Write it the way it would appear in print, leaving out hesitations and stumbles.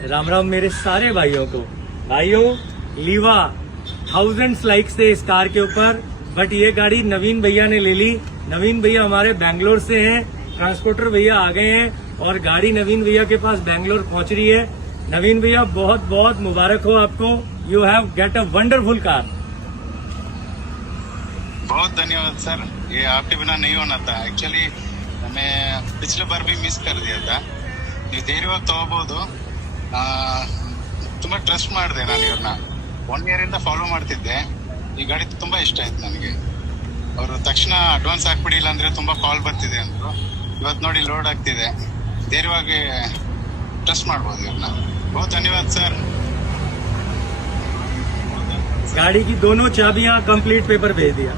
राम राम मेरे सारे भाइयों को। भाइयों, लीवा 1000 लाइक्स थे इस कार के ऊपर, बट ये गाड़ी नवीन भैया ने ले ली। नवीन भैया हमारे बैंगलोर से हैं, ट्रांसपोर्टर भैया आ गए हैं और गाड़ी नवीन भैया के पास बैंगलोर पहुंच रही है। नवीन भैया बहुत बहुत मुबारक हो आपको। You have get a wonderful car. बहुत धन्यवाद सर, ये आपके बिना नहीं होना था। एक्चुअली मैं पिछले बार भी ಮಿಸ್ कर दिया था। ನೀವು ಧೈರ್ಯವಾಗಿ ತಗೋಬಹುದು। ತುಂಬಾ ಟ್ರಸ್ಟ್ ಮಾಡಿದೆ ನಾನು ಇವ್ರನ್ನ, 1 year ಇಂದ ಫಾಲೋ ಮಾಡ್ತಿದ್ದೆ। ಈ ಗಾಡಿ ತುಂಬಾ ಇಷ್ಟ ಆಯ್ತು ನನಗೆ। ಅವರು ತಕ್ಷಣ ಅಡ್ವಾನ್ಸ್ ಹಾಕ್ಬಿಡಿ, ಇಲ್ಲ ಅಂದ್ರೆ ತುಂಬಾ ಕಾಲ್ ಬರ್ತಿದೆ ಅಂದ್ರು। ಇವತ್ತು ನೋಡಿ ಲೋಡ್ ಆಗ್ತಿದೆ, ಧೈರ್ಯವಾಗಿ ಟ್ರಸ್ಟ್ ಮಾಡಬಹುದು ಇವ್ರನ್ನ। बहुत धन्यवाद सर। गाड़ी की दोनों चाबियां कंप्लीट पेपर भेज दिया।